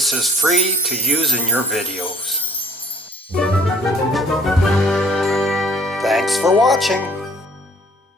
This is free to use in your videos. Thanks for watching.